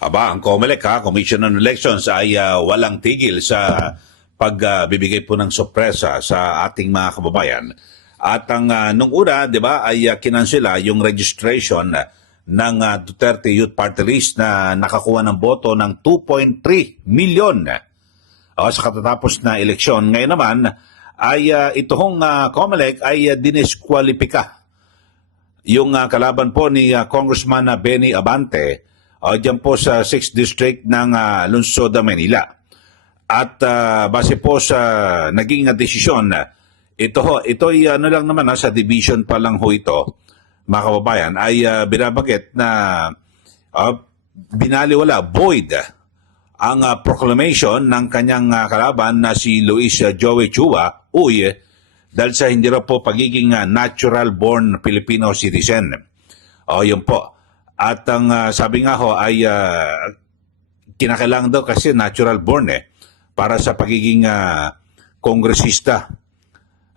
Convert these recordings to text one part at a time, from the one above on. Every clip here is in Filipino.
Aba, ang COMELEC, Commission on Elections, ay walang tigil sa pagbibigay po ng sorpresa sa ating mga kababayan. At ang nung una, di ba, ay kinansela yung registration ng Duterte Youth Party List na nakakuha ng boto ng 2.3 million sa katatapos na eleksyon. Ngayon naman, ay itong COMELEC ay diniskwalipika. Yung kalaban po ni Congressman Benny Abante, dyan po sa 6th District ng Lungsod, Manila. At base po sa naging desisyon, ito'y ano lang naman, sa division pa lang ho ito, mga kababayan, ay binabanggit na binaliwala, void, ang proclamation ng kanyang kalaban na si Luis Joey Chua, dahil sa hindi raw po pagiging natural-born Filipino citizen. Yun po. At ang sabi nga ho ay kinakailangan daw kasi natural-born para sa pagiging kongresista.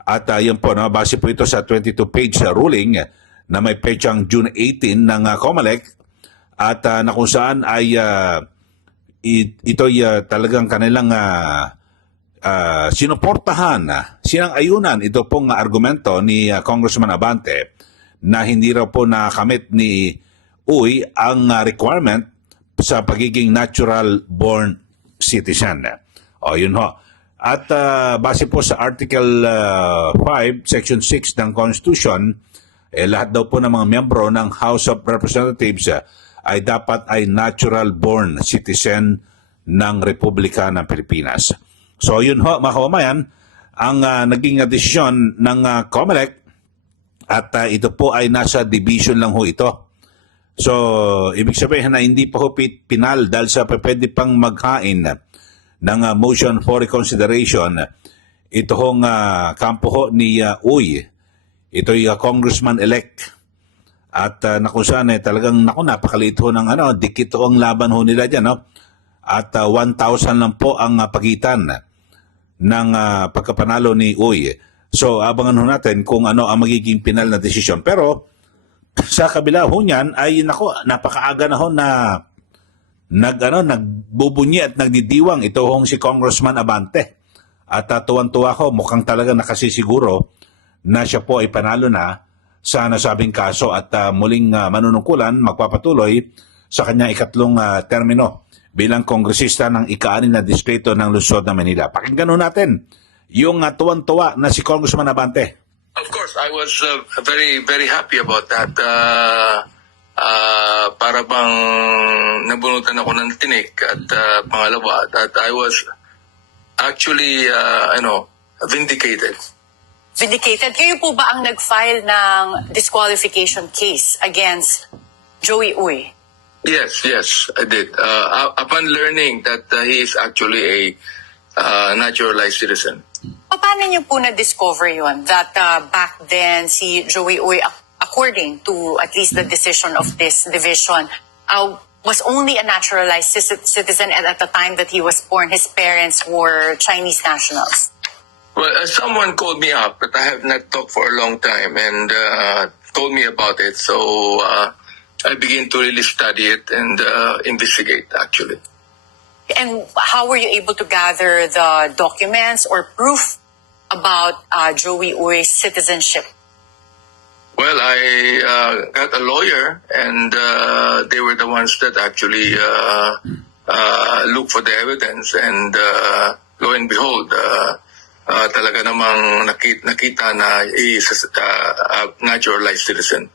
At yun po, base po ito sa 22-page ruling na may petsang June 18 ng COMELEC at na kung saan ay ito'y talagang kanilang sinuportahan, sinang-ayunan ito pong argumento ni Congressman Abante na hindi raw po nakamit ni Uy ang requirement sa pagiging natural-born citizen. Yun ho. At base po sa Article 5, Section 6 ng Constitution, lahat daw po ng mga miyembro ng House of Representatives ay dapat ay natural-born citizen ng Republika ng Pilipinas. So yun ho, mga kababayan, ang naging desisyon ng COMELEC at ito po ay nasa division lang ho ito. So, ibig sabihin na hindi pa ho pinal dahil sa pwede pang maghain ng motion for reconsideration. Ito hong kampo ho ni Uy. Ito'y congressman-elect. At nakusan talagang napakaliit ho ng dikit ho ang laban ho nila dyan. At 1,000 lang po ang pagitan ng pagkapanalo ni Uy. So, abangan ho natin kung ano ang magiging pinal na desisyon. Pero, sa kabila ho niyan ay napakaaga na ho na nagbubunyi at nagdidiwang ito hong si Congressman Abante. At tuwan-tuwa ko, mukhang talaga nakasisiguro na siya po ay panalo na sa nasabing kaso at muling manunungkulan, magpapatuloy sa kanyang ikatlong termino bilang kongresista ng ika-6 na distrito ng Lungsod ng Manila. Pakinggan ho natin yung tuwan-tuwa na si Congressman Abante. Of course, I was very, very happy about that. Para bang nabunutan ako ng tinik at pangalawa, that I was actually, vindicated. Vindicated? Kayo po ba ang nag-file ng disqualification case against Joey Uy? Yes, I did. Upon learning that he is actually a naturalized citizen. Paano niyo po na-discover yun? That back then, si Joey Uy, according to at least the decision of this division, was only a naturalized citizen, and at the time that he was born, his parents were Chinese nationals. Well, someone called me up, but I have not talked for a long time, and told me about it. So I began to really study it and investigate, actually. And how were you able to gather the documents or proof about Joey Uy's citizenship? Well, I got a lawyer, and they were the ones that actually looked for the evidence, and lo and behold, talaga namang nakita na he is a naturalized citizen.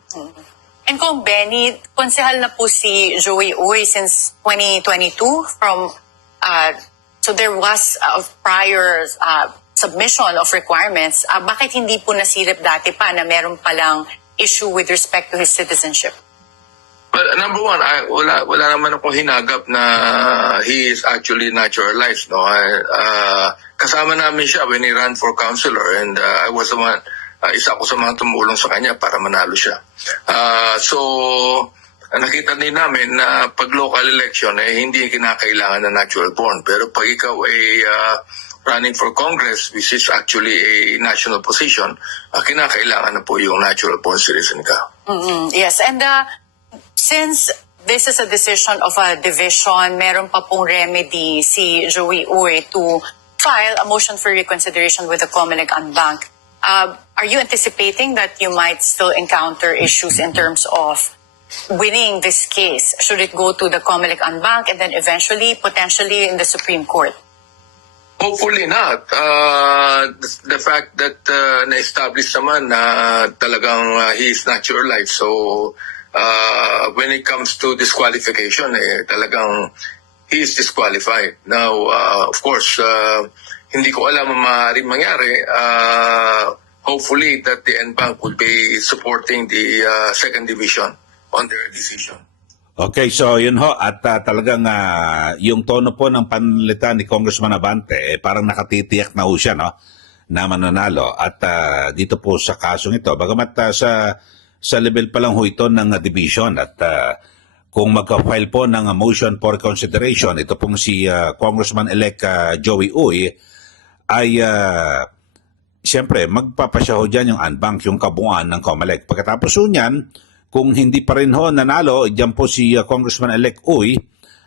And Kong Benny, konsehal na po si Joey Uy since 2022 from so there was a prior submission of requirements. Bakit hindi po nasilip dati pa na meron palang issue with respect to his citizenship? Well, number one, wala naman ako hinagap na he is actually naturalized. No, kasama namin siya when he ran for councilor, and I was the one. Isa ako sa mga tumulong sa kanya para manalo siya. So, nakita din namin na pag local election, hindi kinakailangan na natural born. Pero pag ikaw ay running for Congress, which is actually a national position, kinakailangan na po yung natural born citizen ka. Yes, and since this is a decision of a division. Meron pa pong remedy si Joey Uy to file a motion for reconsideration with the Comelec and Bank. Are you anticipating that you might still encounter issues in terms of winning this case? Should it go to the Comelec and Bank and then eventually, potentially in the Supreme Court? Hopefully not. The fact that na-establish naman na talagang he is naturalized. So, when it comes to disqualification, talagang he is disqualified. Now, of course, hindi ko alam ang maaaring mangyari. Hopefully that the NBank will be supporting the second division on their decision. Okay, so yun ho, at talagang yung tono po ng panlitan ni Congressman Abante, parang nakatitiyak na ho siya, no, na mananalo. At dito po sa kasong ito, bagamat sa level pa lang ho ito ng division, at kung magka-file po ng motion for consideration, ito pong si Congressman-elect Joey Uy, ay siyempre magpapasya ho dyan yung unbank, yung kabuuan ng COMELEC. Pagkatapos ho niyan, kung hindi pa rin ho nanalo, dyan po si Congressman-elect Uy,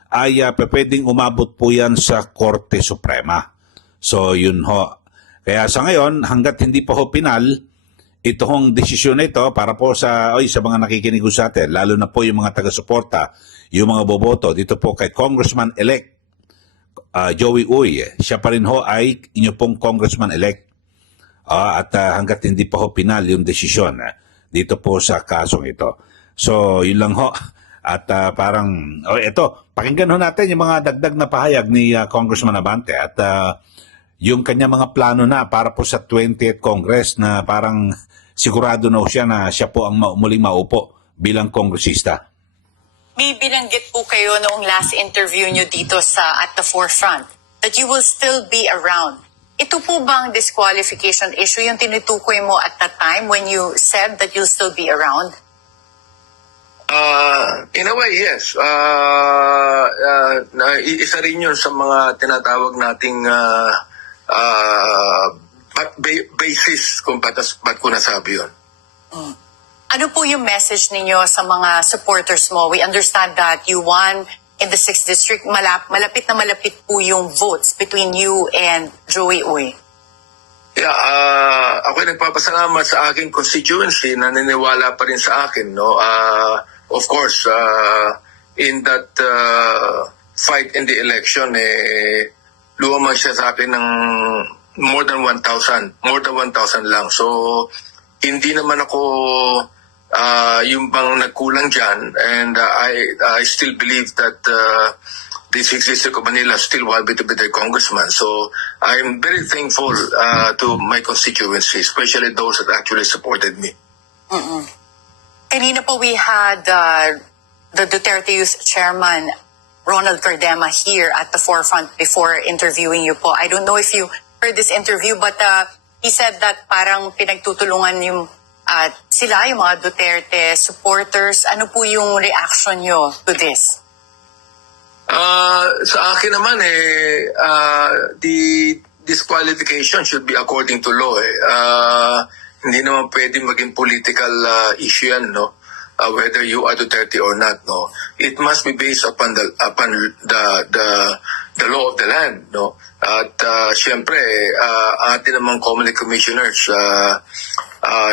ay pwedeng umabot po yan sa Korte Suprema. So yun ho. Kaya sa ngayon, hanggat hindi pa ho pinal, ito hong desisyon na ito para po sa mga nakikinig sa atin, lalo na po yung mga taga-suporta, yung mga boboto, dito po kay Congressman-elect Joey Uy. Siya pa rin ho ay inyo pong Congressman-elect. At hanggat hindi pa ho pinal yung desisyon dito po sa kasong ito. So, yun lang ho. At parang, ito, pakinggan ho natin yung mga dagdag na pahayag ni Congressman Abante at yung kanya mga plano na para po sa 20th Congress na parang sigurado na siya na siya po ang muling maupo bilang kongresista. May binanggit po kayo noong last interview nyo dito sa At the Forefront that you will still be around. Ito po bang disqualification issue yung tinutukoy mo at that time when you said that you'll still be around? In a way, yes. Isa rin yun sa mga tinatawag nating basis kung ba't ko nasabi yun. Ano po yung message ninyo sa mga supporters mo? We understand that you won in the 6th District. Malapit na malapit po yung votes between you and Joey Uy. Yeah, ako nagpapasalamat sa aking constituency na naniniwala pa rin sa akin. No? Of course, in that fight in the election, lumaman siya sa akin ng more than 1,000 lang. So, hindi naman ako yung bang nagkulang dyan, and I still believe that the 6th District of Manila still want me to be their congressman. So I'm very thankful to my constituency, especially those that actually supported me. Kanina po we had the Duterte Youth Chairman Ronald Cardema here at the Forefront before interviewing you po. I don't know if you heard this interview, but he said that parang pinagtutulungan yung sila, yung mga Duterte supporters. Ano po yung reaction nyo to this? Sa akin naman, the disqualification should be according to law. Hindi naman pwedeng maging political issue yan, no? Whether you are Duterte or not, no? It must be based upon the law of the land, no? At syempre, atin namang Comelec commissioners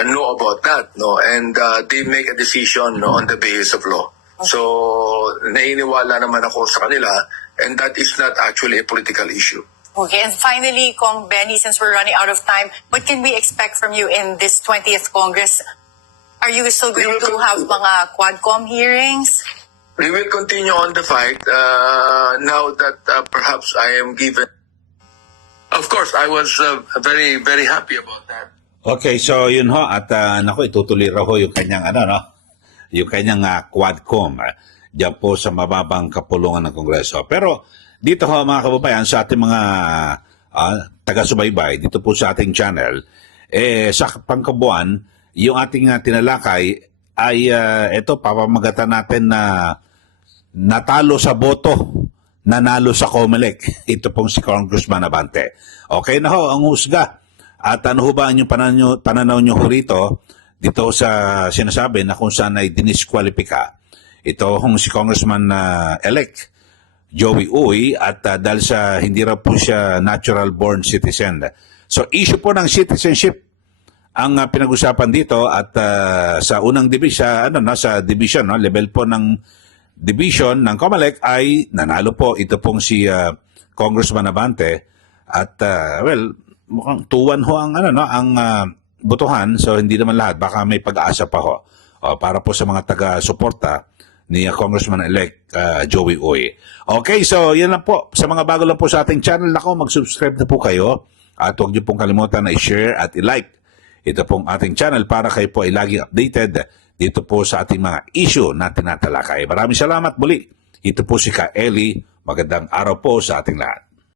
know about that, no, and they make a decision, no, on the basis of law. So nainiwala naman ako sa kanila, and that is not actually a political issue. Okay, and finally, Kong Benny, since we're running out of time, what can we expect from you in this 20th Congress? Are you still going to have mga Quadcom hearings? We will continue on the fight now that perhaps I am given. Of course, I was very, very happy about that. Okay, so yun ho, at itutuloy raw ho yung kanyang yung kanyang Quadcom diyan po sa mababang kapulungan ng Kongreso. Pero dito ho mga kababayan, sa ating mga taga-subaybay dito po sa ating channel, sa pangkabuan, yung ating tinalakay ay ito, papamagatan natin na natalo sa boto, nanalo sa COMELEC. Ito pong si Congressman Abante. Okay na ho ang husga. At ano ho ba ang pananaw nyo rito, dito sa sinasabi na kung saan ay diniskwalipika ito hong si Congressman elect Joey Uy at dahil sa hindi raw po siya natural born citizen. So issue po ng citizenship ang pinag-usapan dito at sa unang division sa division level po ng division ng COMELEC ay nanalo po ito pong si Congressman Abante at mukhang 2-1 ho ang ang botohan, so hindi naman lahat, baka may pag-aasa pa ho para po sa mga taga-suporta ni Congressman-elect Joey Uy. Okay, so yan lang po. Sa mga bago lang po sa ating channel, mag-subscribe na po kayo at huwag niyo pong kalimutan na i-share at i-like ito pong ating channel para kayo po ay laging updated dito po sa ating mga issue na tinatalakay. Maraming salamat muli. Ito po si Ka Eli. Magandang araw po sa ating lahat.